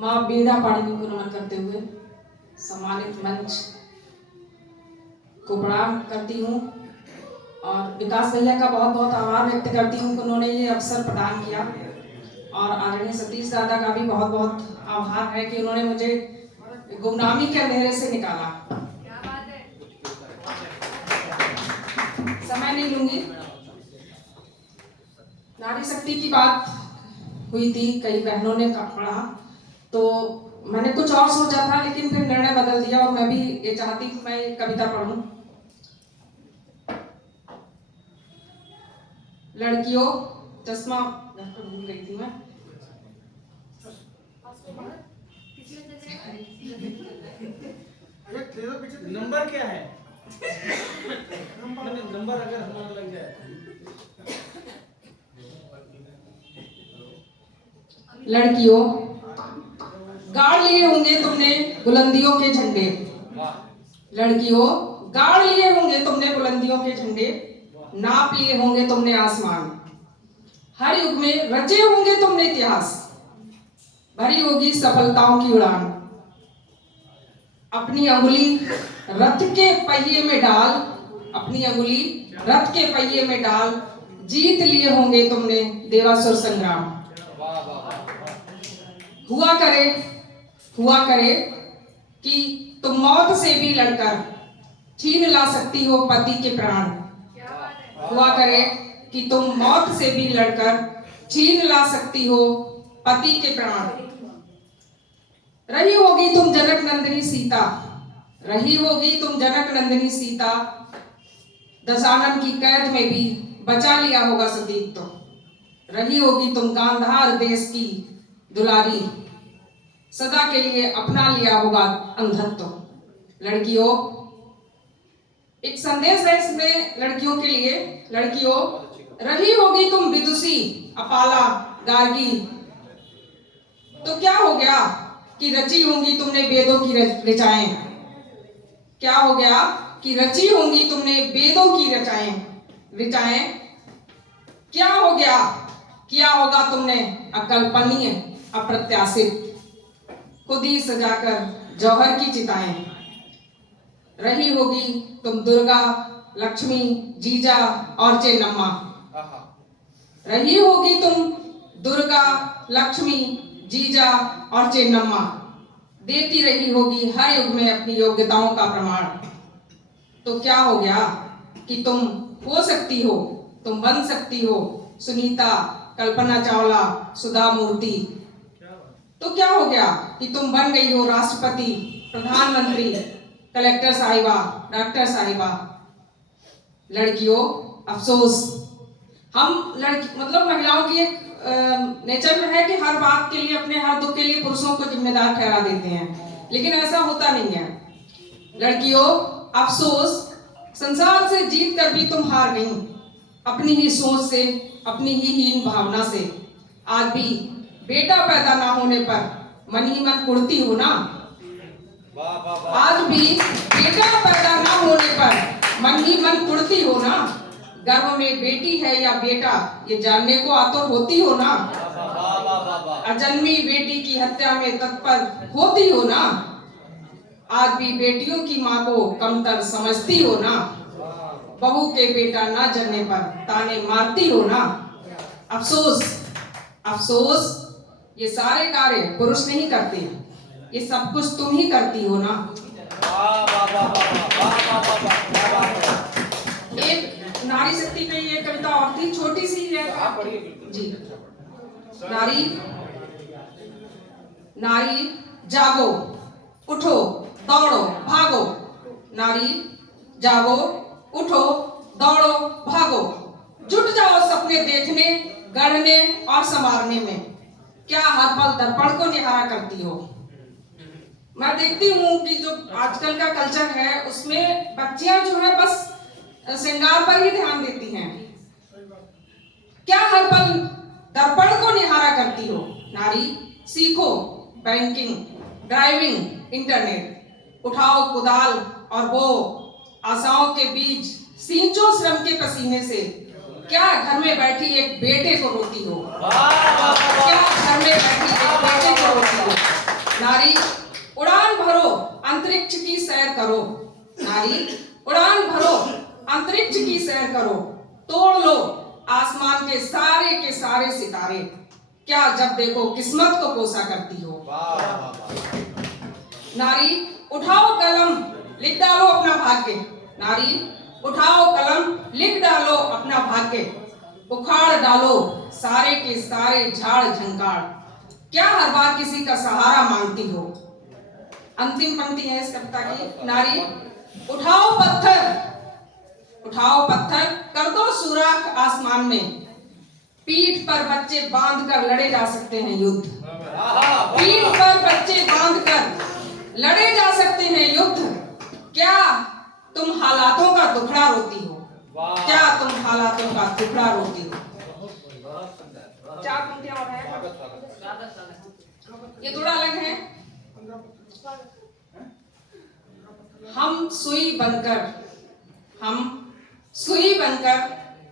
माँ बीड़ा पाणिनी को नमन करते हुए सम्मानित मंच को प्रणाम करती हूँ और विकास भैया का बहुत बहुत आभार व्यक्त करती हूँ कि उन्होंने ये अवसर प्रदान किया। और आदरणीय सतीश दादा का भी बहुत बहुत आभार है कि उन्होंने मुझे गुमनामी के अंधेरे से निकाला। समय नहीं लूंगी। नारी शक्ति की बात हुई थी, कई बहनों ने पढ़ा, तो मैंने कुछ और सोचा था लेकिन फिर निर्णय बदल दिया और मैं भी ये चाहती कि मैं एक कविता पढ़ूं। लड़कियों, चश्मा भूल गई थी मैं। नंबर क्या है? नंबर अगर हमारा लग जाए। लड़कियों, गाड़ लिए होंगे तुमने बुलंदियों के झंडे। लड़कियों, गाड़ लिए होंगे तुमने बुलंदियों के झंडे, नाप लिए होंगे तुमने आसमान। हर युग में रचे होंगे तुमने इतिहास, भरी होगी सफलताओं की उड़ान। अपनी अंगुली रथ के पहिए में डाल, अपनी अंगुली रथ के पहिए में डाल, जीत लिए होंगे तुमने देवासुर संग्राम। हुआ करे कि तुम मौत से भी लड़कर छीन ला सकती हो पति के प्राण। हुआ करे कि तुम मौत से भी लड़कर छीन ला सकती हो पति के प्राण। रही होगी तुम जनक नंदिनी सीता, रही होगी तुम जनक नंदिनी सीता, दशानन की कैद में भी बचा लिया होगा सतीत्व। रही होगी तुम गांधार देश की दुलारी, सदा के लिए अपना लिया होगा अंधत्व। लड़कियों, एक संदेश है इसमें लड़कियों के लिए। लड़कियों, रही होगी तुम विदुषी अपाला गार्गी, तो क्या हो गया कि रची होंगी तुमने वेदों की ऋचाएं। क्या हो गया कि रची होंगी तुमने वेदों की ऋचाएं। क्या हो गया, किया होगा तुमने अकल्पनीय अप्रत्याशित, खुद ही सजाकर जौहर की चिताएं। रही होगी तुम दुर्गा, लक्ष्मी, जीजा और चेन्नम्मा। रही होगी तुम दुर्गा, लक्ष्मी, जीजा और चेन्नम्मा, देती रही होगी हर युग में अपनी योग्यताओं का प्रमाण। तो क्या हो गया कि तुम हो सकती हो, तुम बन सकती हो सुनीता, कल्पना चावला, सुधा मूर्ति। तो क्या हो गया कि तुम बन गई हो राष्ट्रपति, प्रधानमंत्री, कलेक्टर साहिबा, डॉक्टर साहिबा। लड़कियों, अफसोस हम मतलब महिलाओं की एक नेचर में है कि हर बात के लिए, अपने हर दुख के लिए पुरुषों को जिम्मेदार ठहरा देते हैं, लेकिन ऐसा होता नहीं है। लड़कियों, अफसोस, संसार से जीत कर भी तुम हार गई, अपनी ही सोच से, अपनी ही हीन भावना से। आज भी बेटा पैदा ना होने पर मन ही मन कुढ़ती हो ना। आज भी बेटा पैदा ना होने पर मन ही मन कुढ़ती हो ना। गर्भ में बेटी है या बेटा ये जानने को आतुर होती हो ना। अजन्मी बेटी की हत्या में तत्पर होती हो ना। आज भी बेटियों की माँ को कमतर समझती हो ना। बहू के बेटा ना जन्ने पर ताने मारती हो ना। अफसोस, अफसोस, ये सारे कार्य पुरुष नहीं करते, ये सब कुछ तुम ही करती हो ना। एक नारी शक्ति पे ये कविता और थी, छोटी सी है जी। नारी, नारी जागो, उठो, दौड़ो, भागो। नारी जागो, उठो, दौड़ो, भागो। जुट जाओ सपने देखने, गढ़ने और संवारने में। क्या हर पल दर्पण को निहारा करती हो। मैं देखती हूँ कि जो आजकल का कल्चर है उसमें बच्चियां जो है बस श्रृंगार पर ही ध्यान देती हैं। क्या हर पल दर्पण को निहारा करती हो। नारी, सीखो बैंकिंग, ड्राइविंग, इंटरनेट, उठाओ कुदाल और बो आशाओं के बीज, सींचो श्रम के पसीने से। क्या घर में बैठी एक बेटे को रोती हो। क्या घर में बैठी एक बेटे को रोती हो। नारी उड़ान भरो अंतरिक्ष की सैर करो, नारी उड़ान भरो अंतरिक्ष की सैर करो, तोड़ लो आसमान के सारे सितारे, क्या जब देखो किस्मत को कोसा करती हो। नारी उठाओ कलम लिख डालो अपना भाग्य, नारी उठाओ कलम लिख डालो अपना भाग्य, उखाड़ डालो सारे के सारे झाड़ झंकार, क्या हर बार किसी का सहारा मांगती हो। अंतिम पंक्ति है इस कविता की। नारी उठाओ पत्थर कर दो सुराख आसमान में, पीठ पर बच्चे बांध कर लड़े जा सकते हैं युद्ध, पीठ पर बच्चे बांध कर लड़े जा सकते हैं युद्ध, क्या तुम हालातों का दुखड़ा रोती हो, क्या तुम हालातों का दुखड़ा रोती हो। 4 पंक्तियां और हैं, ये थोड़ा अलग है। हम सुई बनकर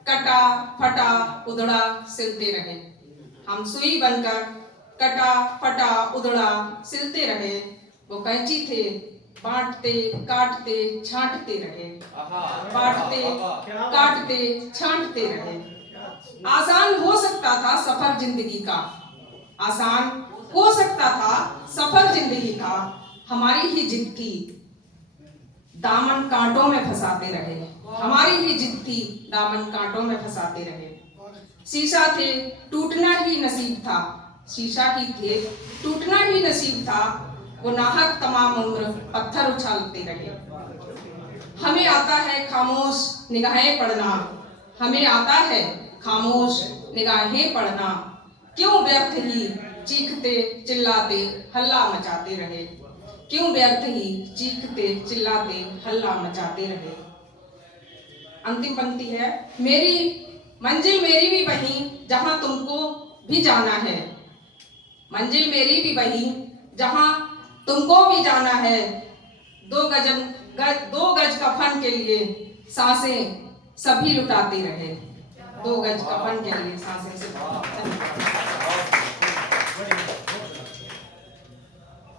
कटा फटा उधड़ा सिलते रहे, हम सुई बनकर कटा फटा उधड़ा सिलते रहे, वो कैंची थे बांटते काटते छांटते रहे, बांटते काटते छांटते रहे। आसान हो सकता था सफर जिंदगी का, आसान हो सकता था सफर जिंदगी का, हमारी ही जिद थी दामन कांटों में फंसाते रहे, हमारी ही जिद थी दामन कांटों में फंसाते रहे। शीशा थे टूटना ही नसीब था, शीशा ही थे टूटना ही नसीब था, वो नाहक तमाम उम्र पत्थर उछालते रहे। हमें आता है खामोश निगाहें पढ़ना, हमें आता है खामोश निगाहें पढ़ना, क्यों व्यर्थ ही चीखते चिल्लाते हल्ला मचाते रहे, क्यों व्यर्थ ही चीखते चिल्लाते हल्ला मचाते रहे। अंतिम पंक्ति है, मेरी मंजिल मेरी भी वही जहां तुमको भी जाना है, मंजिल मेरी भी वही जहां तुमको भी जाना है, 2 गज कफन के लिए सांसें सभी लुटाते रहे, 2 गज कफन के लिए सांसें सभी